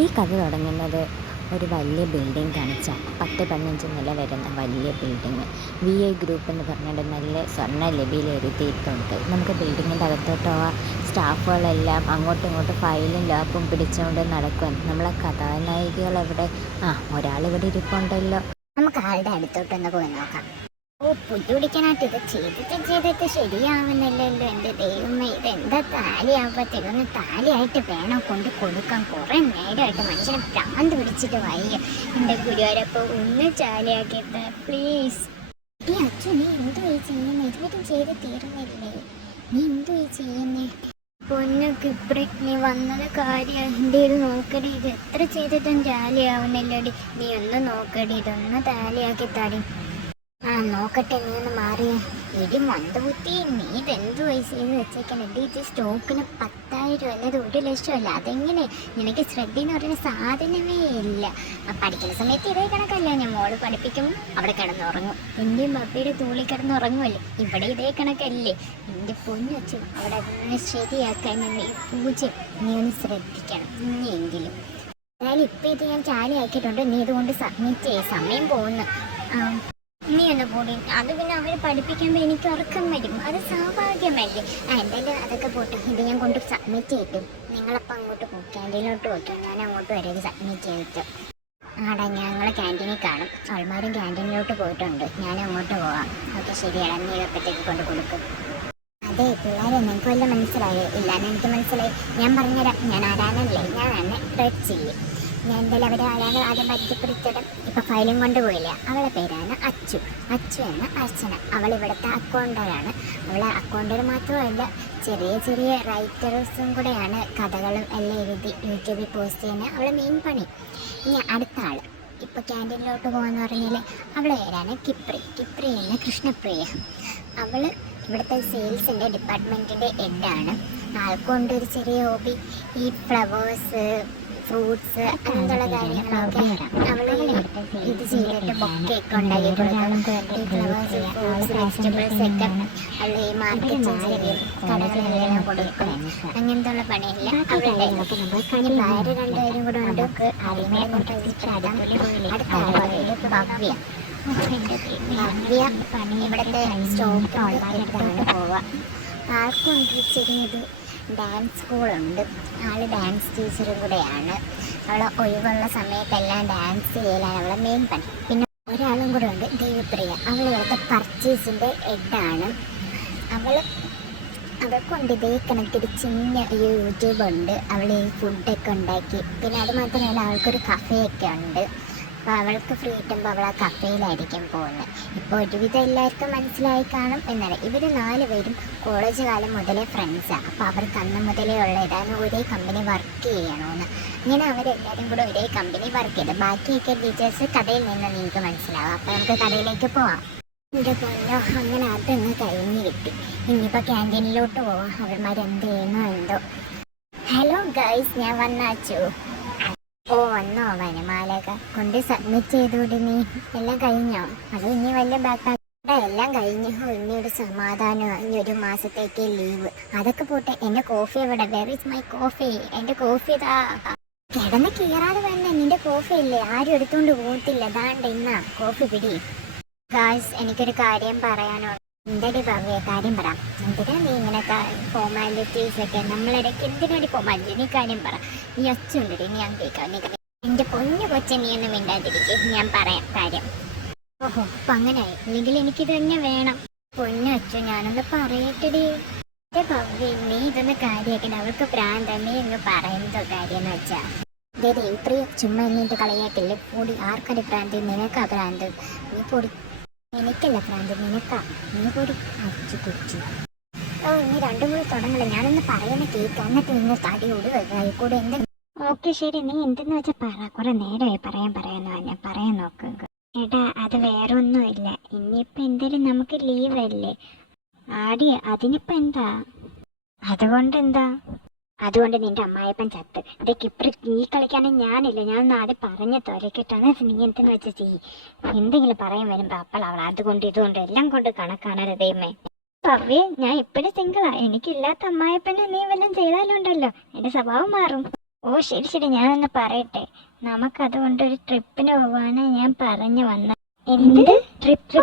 ഈ കഥ തുടങ്ങുന്നത് ഒരു വലിയ ബിൽഡിംഗ് കാണിച്ച 10-15 നില വരുന്ന വലിയ ബിൽഡിങ് VI ഗ്രൂപ്പ് എന്ന് പറഞ്ഞിട്ട് നല്ല സ്വർണ്ണ ലിപിയിൽ എഴുതിയിട്ടുണ്ട്. നമുക്ക് ബിൽഡിങ്ങിൻ്റെ അകത്തോട്ട് പോവാം. സ്റ്റാഫുകളെല്ലാം അങ്ങോട്ടും ഇങ്ങോട്ടും ഫയലും ലാപ്പും പിടിച്ചുകൊണ്ട് നടക്കും. നമ്മളെ കഥാനായികകൾ എവിടെ? ഒരാളിവിടെ ഇരിപ്പുണ്ടല്ലോ. നമുക്ക് ആളുടെ അടുത്തോട്ടൊന്ന് പോയി നോക്കാം. പുല്ല് പിടിക്കാനായിട്ട് ഇത് ചെയ്തിട്ട് ശരിയാവുന്നില്ലല്ലോ. എൻ്റെ ദൈവമേ, ഇതെന്താ താലിയാവുമ്പത്തേക്കൊന്ന് താലിയായിട്ട് വേണം കൊണ്ട് കൊടുക്കാൻ. കുറേ നേരമായിട്ട് മനുഷ്യനെ ഭ്രാന്ത് പിടിച്ചിട്ട് വയ്യ. എൻ്റെ ഗുരുവായൂരപ്പോ ഒന്ന് ചാലിയാക്കിയിട്ട് പ്ലീസ്. ഈ അച്ഛൻ, നീ എന്തുവായി ചെയ്യുന്നേ? ഇതുവരും ചെയ്ത് തീർന്നില്ലേ? നീ എന്തുവായി ചെയ്യുന്നേ? പൊന്നൊക്കെ ഇപ്പഴേ നീ വന്നത് കാര്യം എൻ്റെ ഇത് നോക്കടി. ഇത് എത്ര ചെയ്തിട്ടും താലിയാവുന്നില്ലടി. നീ ഒന്ന് നോക്കടി, ഇതൊന്ന് താലിയാക്കി തടി. നോക്കട്ടെ, നീ ഒന്ന് മാറിയ. എടി മന്ദബുദ്ധി, നീ ഇതെന്ത് പൈസ ചെയ്ത് വെച്ചേക്കണേ? ഇത് സ്റ്റോക്കിന് 10,000 അല്ലാതെ 1,00,000 അല്ല. അതെങ്ങനെ? നിനക്ക് ശ്രദ്ധയെന്ന് പറയുന്ന സാധനമേ ഇല്ല. പഠിക്കുന്ന സമയത്ത് ഇതേ കണക്കല്ല. ഞാൻ മോള് പഠിപ്പിക്കും, അവിടെ കിടന്നുറങ്ങും. എൻ്റെയും ബബ്ബയുടെ തൂളി കിടന്നുറങ്ങുമല്ലേ. ഇവിടെ ഇതേ കണക്കല്ലേ. എൻ്റെ പൊന്നച്ചു, അവിടെ ഒന്ന് ശരിയാക്കാൻ ഈ പൂജ നീ ഒന്ന് ശ്രദ്ധിക്കണം ഇനിയെങ്കിലും. എന്നാലും ഇപ്പം ഇത് ഞാൻ ചാലിയാക്കിയിട്ടുണ്ട്. നീ ഇതുകൊണ്ട് സബ്മിറ്റ് ചെയ്യ. സമയം പോകുന്നു. നീ ഒന്ന് കൂടി. അത് പിന്നെ അവർ പഠിപ്പിക്കുമ്പോൾ എനിക്ക് ഉറക്കം വരും. അത് സ്വാഭാവികമല്ലേ. എന്തായാലും അതൊക്കെ പോട്ടെ. ഇത് ഞാൻ കൊണ്ട് സബ്മിറ്റ് ചെയ്തിട്ടും നിങ്ങളപ്പം അങ്ങോട്ട് പോകും. ക്യാൻറ്റീനിലോട്ട് പോയിട്ടോ. ഞാൻ അങ്ങോട്ട് വരെ സബ്മിറ്റ് ചെയ്തിട്ട്. ഞങ്ങൾ ക്യാൻറ്റീനിൽ കാണും. അവൾമാരും ക്യാൻറ്റീനിലോട്ട് പോയിട്ടുണ്ട്. ഞാൻ അങ്ങോട്ട് പോവാം. ഓക്കെ, ശരിയാണ്. നീ ഇടപ്പത്തേക്ക് കൊണ്ട് കൊടുക്കും. അതെ പിള്ളേരെ, നിങ്ങൾക്ക് വല്ല മനസ്സിലായോ? ഇല്ലാന്ന് എനിക്ക് മനസ്സിലായി. ഞാൻ പറഞ്ഞുതരാം. ഞാൻ ആരാനല്ലേ? ഞാനാണ് റെഡ് ചില്ലി. ഞാൻ എന്തായാലും അവരെ ആരാണ് ആദ്യം പരിചയപ്പെടുത്തിയിടും. ഇപ്പം ഫയലും കൊണ്ടുപോയില്ല. അവളുടെ പേരാണ് അച്ചു. അച്ചു എന്ന അർച്ചന. അവൾ ഇവിടുത്തെ അക്കൗണ്ടറാണ്. അവൾ അക്കൗണ്ടർ മാത്രമല്ല, ചെറിയ ചെറിയ റൈറ്റേഴ്സും കൂടെയാണ്. കഥകളും എല്ലാം എഴുതി യൂട്യൂബിൽ പോസ്റ്റ് ചെയ്യുന്ന അവളെ മെയിൻ പണി. ഇനി അടുത്ത ആൾ ഇപ്പോൾ ക്യാൻറ്റീനിലോട്ട് പോകാമെന്ന് പറഞ്ഞാൽ അവളെ പേരാണ് കിപ്രി. കിപ്രി എന്ന കൃഷ്ണപ്രിയ. അവൾ ഇവിടുത്തെ സെയിൽസിൻ്റെ ഡിപ്പാർട്ട്മെൻറ്റിൻ്റെ ഹെഡാണ്. ആൾക്കൊണ്ട് ഒരു ചെറിയ ഹോബി ഈ ഫ്ലവേഴ്സ്, ഫ്രൂട്ട്സ് അങ്ങനെയുള്ള കാര്യങ്ങളൊക്കെ അവൾ ഇത് ചെയ്തിട്ട് ബൊക്കെയൊക്കെ ഉണ്ടാക്കി കൊടുക്കും. ഈ ഫ്ലവേഴ്സ്, ഫ്രൂട്ട്സ്, വെജിറ്റബിൾസ് ഒക്കെ അവൾ ഈ മാർക്കറ്റ് ചെയ്യും, കടകളിലെല്ലാം കൊടുക്കും. അങ്ങനത്തെ ഉള്ള പണിയില്ല അവളുടെ. ഇനി വേറെ 2 പേരും കൂടെ ഉണ്ട്. ആദ്യമേ കൊണ്ട് അടുത്ത ഭവ്യ. ഭവ്യ ഇവിടുത്തെ സ്റ്റോക്ക് എടുത്തോണ്ട് പോവാം. ആൾക്കൊണ്ട് ചെറിയത് ഡാൻസ് സ്കൂളുണ്ട്. ആൾ ഡാൻസ് ടീച്ചറും കൂടെയാണ്. അവൾ ഒഴിവുള്ള സമയത്തെല്ലാം ഡാൻസ് ചെയ്യലാണ് അവളെ മെയിൻ പണി. പിന്നെ ഒരാളും കൂടെ ഉണ്ട്, ദേവിപ്രിയ. അവൾ ഇവിടുത്തെ പർച്ചേസിൻ്റെ ഹെഡാണ്. അവൾക്കുണ്ട് ഇതേ കണക്കൊരു ചിന്ന യൂട്യൂബ് ഉണ്ട്. അവൾ ഈ ഫുഡൊക്കെ ഉണ്ടാക്കി. പിന്നെ അത് മാത്രമല്ല, അവൾക്കൊരു കഫേയൊക്കെ ഉണ്ട്. അപ്പോൾ അവൾക്ക് ഫ്രീ കിട്ടുമ്പോൾ അവൾ ആ കഫേയിലായിരിക്കും പോകുന്നത്. ഇപ്പോൾ ഒരുവിധം എല്ലാവർക്കും മനസ്സിലായി കാണും എന്നല്ല. ഇവർ 4 പേരും കോളേജ് കാലം മുതലേ ഫ്രണ്ട്സാണ്. അപ്പോൾ അവർക്ക് അന്ന് മുതലേ ഉള്ള ഇതാണ് ഒരേ കമ്പനി വർക്ക് ചെയ്യണമെന്ന്. ഇങ്ങനെ അവരെല്ലാവരും കൂടെ ഒരേ കമ്പനി വർക്ക് ചെയ്ത് ബാക്കിയൊക്കെ ഡീറ്റെയിൽസ് കഥയിൽ നിന്ന് നിങ്ങൾക്ക് മനസ്സിലാവും. അപ്പോൾ നമുക്ക് കഥയിലേക്ക് പോവാം. എൻ്റെ പൊന്നോ, അങ്ങനെ അതൊന്ന് കഴിഞ്ഞ് കിട്ടി. ഇനിയിപ്പോൾ ക്യാൻറ്റീനിലോട്ട് പോവാം. അവന്മാരെന്ത് ചെയ്യുന്നോ എന്തോ. ഹലോ ഗൈസ്, ഞാൻ വന്നാച്ചു. വന്നോ? വനമാലക കൊണ്ട് സബ്മിറ്റ് ചെയ്തോടി. നീ എല്ലാം കഴിഞ്ഞോ? അത് ഇനി വലിയ എല്ലാം കഴിഞ്ഞു. ഇനിയൊരു സമാധാനം. ഇനി 1 മാസത്തേക്ക് ലീവ്. അതൊക്കെ പോട്ടെ, എൻ്റെ കോഫി എവിടെ? Where is my coffee? എൻ്റെ കോഫി ഇതാ. കിടന്ന് കീറാതെ തന്നെ. നിന്റെ കോഫി ഇല്ലേ? ആരും എടുത്തുകൊണ്ട് പോകത്തില്ല. ദാണ്ട് ഇന്നാ കോഫി പിടി. ഗായ്സ്, എനിക്കൊരു കാര്യം പറയാനുണ്ട്. എന്തടി ഭവ്യ, കാര്യം പറ. എന്തിനാ നീ ഇങ്ങനെ ഫോർമാലിറ്റീസ് ഒക്കെ? നമ്മളിടയ്ക്ക് എന്തിനൊരു ഫോർമാലിറ്റി? നീ കാര്യം പറ. നീ ഒച്ചുണ്ടടി, ഞാൻ കേൾക്കാം. എൻ്റെ പൊന്നു കൊച്ചെ, നീ ഒന്നും മിണ്ടാതിരിക്കും. ഞാൻ പറയാം കാര്യം. ഓഹോ, അപ്പം അങ്ങനെയായി. ഇല്ലെങ്കിൽ എനിക്കിത് തന്നെ വേണം. പൊന്നു അച്ചു, ഞാനൊന്ന് പറയട്ടെടി. എൻ്റെ ഭവ്യ, നീ ഇതൊന്ന് കാര്യമാക്കണ. അവൾക്ക് ഭ്രാന്ത. നീ ഇങ്ങ് പറയുന്നതോ കാര്യം എന്ന് വെച്ചാൽ ദേവിപ്രിയ, ചുമ്മാ എന്നിട്ട് കളയാക്കില്ലേ. പൊടി. ആർക്കടി ഭ്രാന്ത്? നിനക്കാ ഭ്രാന്ത്. നീ പൊടി. എനിക്കല്ല ഭ്രാന്ത്, നിനക്കാ. നീ പൊടി അച്ചു കൊച്ചു. ഇനി 2 കൂടി തുടങ്ങില്ല. ഞാനൊന്ന് പറയുന്ന കേൾക്കാം. എന്നിട്ട് നിങ്ങൾ തടിയോട് കൂടെ എന്തെങ്കിലും. ഓക്കെ, ശരി. നീ എന്തെന്ന് വെച്ചാൽ പറ. കുറെ നേരമായി പറയാന്ന് പറഞ്ഞ പറയാൻ നോക്ക്. ഏട്ടാ, അത് വേറെ ഒന്നുമില്ല. ഇനിയിപ്പോൾ എന്തായാലും നമുക്ക് ലീവല്ലേ ആടി. അതിനിപ്പോൾ എന്താ? അതുകൊണ്ട് എന്താ? അതുകൊണ്ട് നിന്റെ അമ്മായിപ്പൻ ചത്ത്. ഇതേ കിപ്രി, നീ കളിക്കാനും ഞാനില്ല. ഞാൻ ആദ്യം പറഞ്ഞ് തുരക്കിട്ടാണ്. നീ എന്തെന്ന് വെച്ചാൽ ചെയ്യും. എന്തെങ്കിലും പറയാൻ വരുമ്പോൾ അപ്പോൾ അതുകൊണ്ട് ഇതുകൊണ്ട് എല്ലാം കൊണ്ട് കണക്കാണ് ദൈവമേ. ഭവ്യ, ഞാൻ ഇപ്പോഴും സിംഗിളാ. എനിക്കില്ലാത്ത അമ്മായിപ്പനെ നീ വല്ലതും ചെയ്താലുണ്ടല്ലോ എൻ്റെ സ്വഭാവം മാറും. ഓ ശരി ശരി, ഞാനൊന്ന് പറയട്ടെ. നമുക്കതുകൊണ്ട് ഒരു ട്രിപ്പിന് പോവാണ് ഞാൻ പറഞ്ഞു വന്നത്. എന്ത് ട്രിപ്പോ?